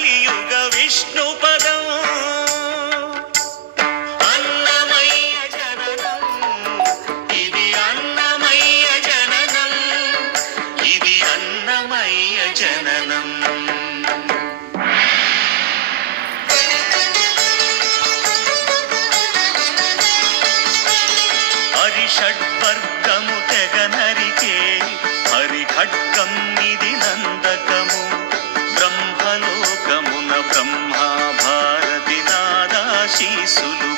కలియుగ విష్ణుపదం అన్నమయ్య జననం ఇది అన్నమయ్య జననం ఇది అన్నమయ్య జననం హరిషడ్వర్గము తెగ నరికే హరిఖడ్గం ఇది నందకము బ్రహ్మలోకమున బ్రహ్మా భారతి నాదాశీసులు